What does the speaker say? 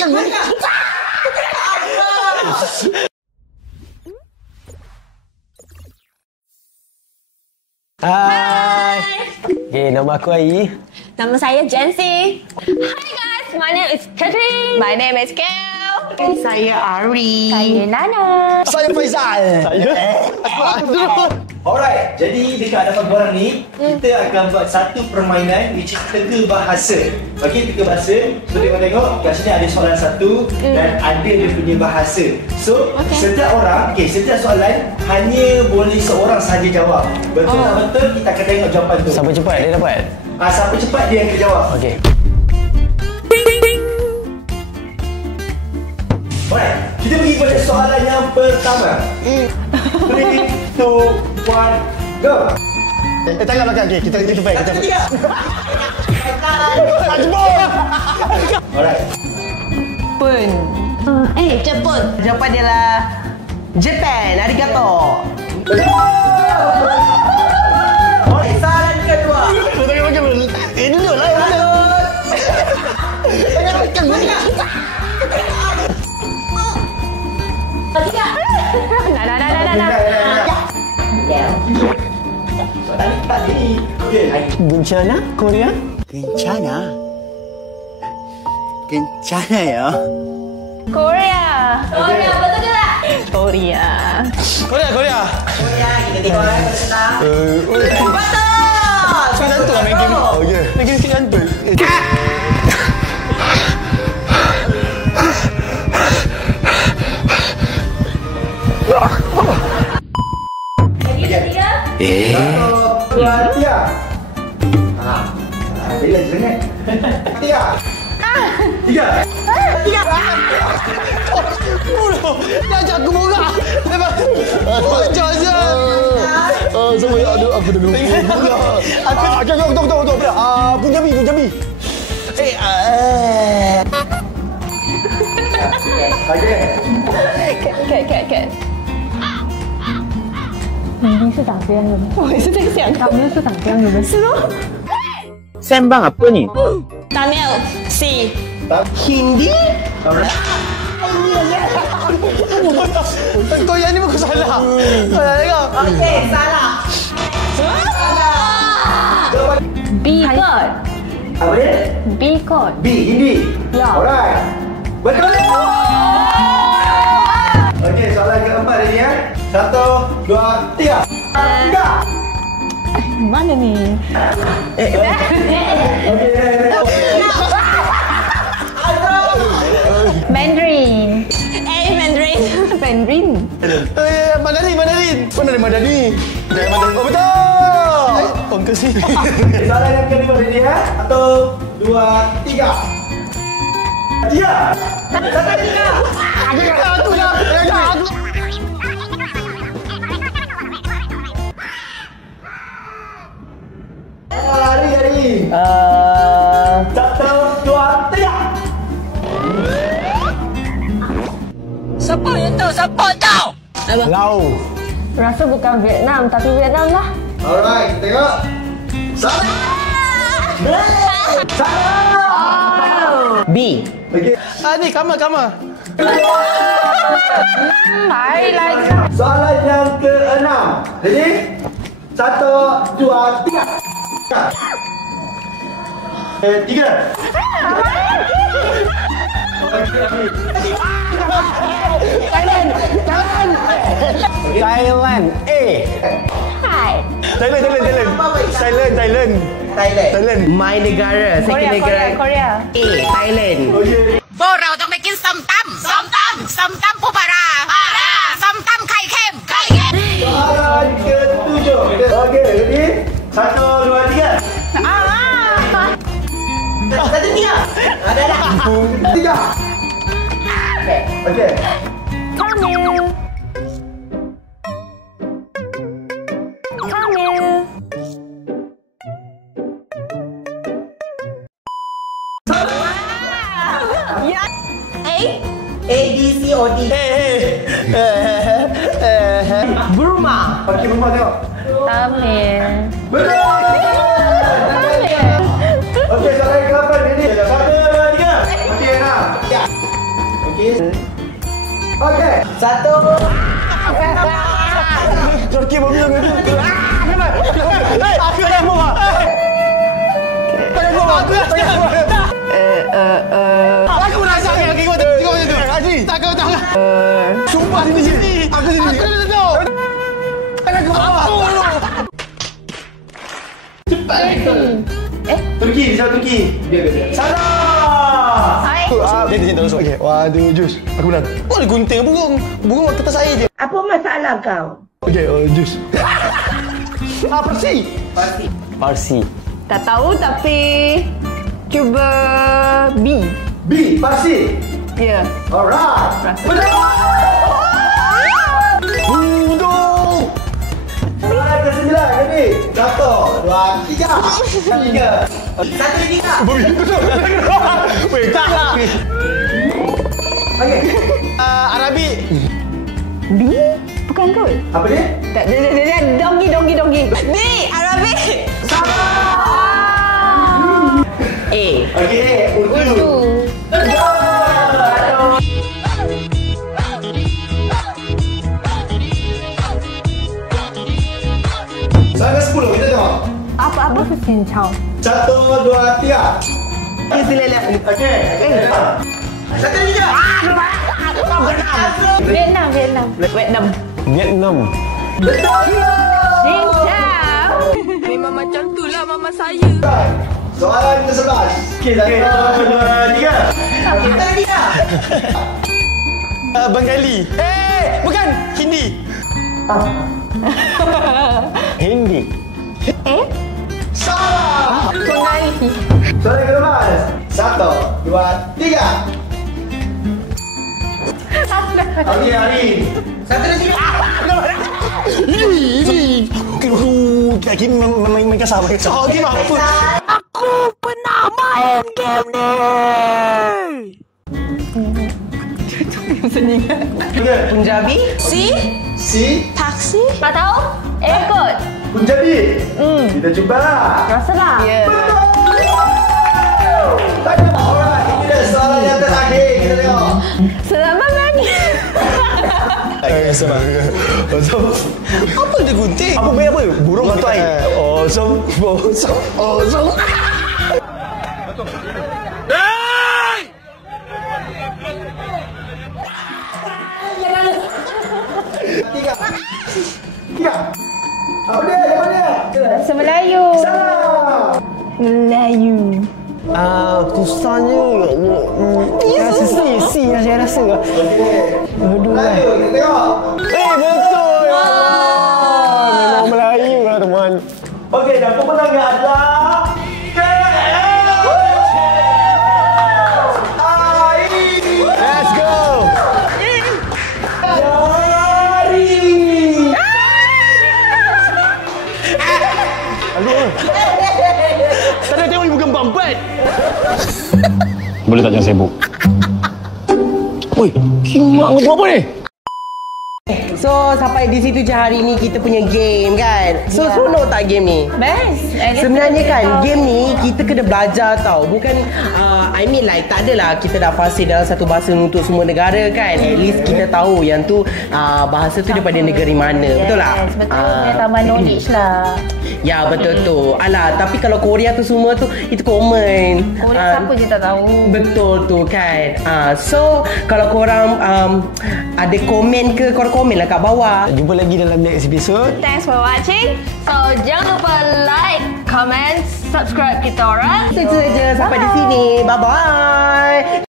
Hai. Okay, nama aku Ai. Nama saya Jency. Hi guys, my name is Catherine. My name is Kel. Saya Ari. Saya Nana. Saya Faizal. Alright, jadi dekat hadapan korang ni, kita akan buat satu permainan which is teka bahasa. Okey, teka bahasa. So, tengok kat sini ada soalan satu dan ada dia punya bahasa. So, setiap orang, setiap soalan hanya boleh seorang sahaja jawab. Betul tak betul, kita akan tengok jawapan tu. Siapa cepat dia dapat? Siapa cepat dia yang kena jawab. Okey. Alright, kita pergi pada soalan yang pertama. 3, 2, 1, go! Tangan belakang. Okey, kita baik. Alright. Pun. Jepun. Jawapan dia lah Japan. Arigato. Soalan kedua. Tangan belakang. Duduk lah. Tangan belakang. Soalan tadi. Okey. Bencana Korea? Kencana ya. Korea. Korea, betul ke tak? Korea. Korea. Kita tengok peserta. Betul. Sikit hantu lah main game. Main game sikit hantu. Satu, dua, tiga. Bila sangat. Tiga. Dia ajak aku borak. Macam Azal. Sama aku dah lupa. Aku tahu. Punjabi. Cat. 你是长这样的吗？我也是在想，他们是长这样的吗？是哦。 Sembang apa ni? Tamil C. Hindi. Kau yang ni pun kau salah. Tengok. Okey, salah. B code. Apa dia? B code. B, Hindi. Ya. Alright. Betul. Okey, soalan keempat tadi ya. 1, 2, 3. 3. Mana ni? Mandarin. Mandarin. Mandarin. Mana ni Mandarin? Jangan Mandarin. Oh betul. Ongkos ni. Soalan yang kedua tadi ya. 1, 2, 3. Ya. Aku dah. Hari. 1, 2, 3. Siapa yang tahu? Siapa tahu? Lau. Rasa bukan Vietnam, tapi Vietnam lah. Alright, tengok. Salah. B. Okey. Ni Kama. Soalan yang ke-6. Jadi 1, 2, 3. 3. Thailand. A. Hai. Thailand. My negara. Second negara. Korea. A. Thailand.พวกเราต้องไปกินส้มตำปูปลาร้าส้มตำไข่เค็ม Soalan ke-7. Okey, ready? 1, 2, 3. 1, 2, 3. Ada. 3. Okey. Kamil. Ya. A, B, C, O, D. Burma. Okey, rumah tengok. Tamil. Betul. Okey, soalan ke-8 ready? 1, 2, 3. Okey, 6. Okey. Okey. Satu. Okey, babi yang itu. Aku yang buat. Aku rasa lagi kau tengok macam tu. Haji. Tak kau tak. Sumpah sini. Aku sini. Aku dah tahu. Aku apa? Cepat. Turki, siapa Turki? Dia. Salah. Dia cinta masuk. Okey, 1, 2, jus. Aku menang. Kau ada gunting burung. Burung atas saya je. Apa masalah kau? Okey, jus. Persi. Parsi. Tak tahu tapi cuba B. B, Parsi. Ya. Alright. Betul. Budung. Soalan ke-9, Nabi. 1, 2, 3. 1, 3. Babi, betul. Weh, tak lah. Okey. Arabi. B? Bukan kot? Apa dia? Tak, donggi. B, Arabic. A. Okey, Urdu. Soalan ke-10, kita tengok. Apa tu cincau? 1, 2, 3. Okey, sila. Okey. 1, 3. Vietnam. Vietnam. Cincau. Memang macam tu lah mama saya. Soalan ke-11. Okey, 1, 2, 3. Bengali. Bukan. Hindi. Hindi. Salah. Bengali. Soalan ke-12. 1, 2, 3. Okey, Ari. 1, 2, 3. Ini. Kaki main kasar. Okey, apa? Punjabi. C. Taksi? Tak tahu? Kot. Punjabi. Kita cuba lah. Rasalah. Ya. Alright, ini dah soalan yang terakhir. Kita tengok. Selamat menyanyi. Apa dia gunting? Apa benda apa? Burung batu air. Osong. Tiga. Apa dia? Yang mana? Bahasa Melayu. Salah. Melayu. Susahnya ya Allah. Si saya rasa. Okey. Aduh. Melayu, kita tengok. Betul ya Allah. Memang Melayu lah teman. Okey, dan pemenangnya adalah Let's go. Tak ada tengok ibu gembang bat. Boleh tak jangan sibuk? Oi, kimak kau buat apa ni? So, sampai di situ je hari ni kita punya game kan. So, seronok tak game ni? Best. Sebenarnya kan game ni kita kena belajar tau. Bukan I mean like tak adalah kita dah fasih dalam satu bahasa untuk semua negara kan. At least kita tahu yang tu bahasa tu daripada negara mana. Betul tak? Betul. Tambah knowledge lah. Ya betul tu. Alah, tapi kalau Korea tu semua tu itu common. Korea siapa je tak tahu. Betul tu kan. So kalau korang ada komen ke, korang komen lah kat bawah. Jumpa lagi dalam next episode. Thanks for watching. So jangan lupa like, comment, subscribe kita orang. Itu saja sampai di sini. Bye bye.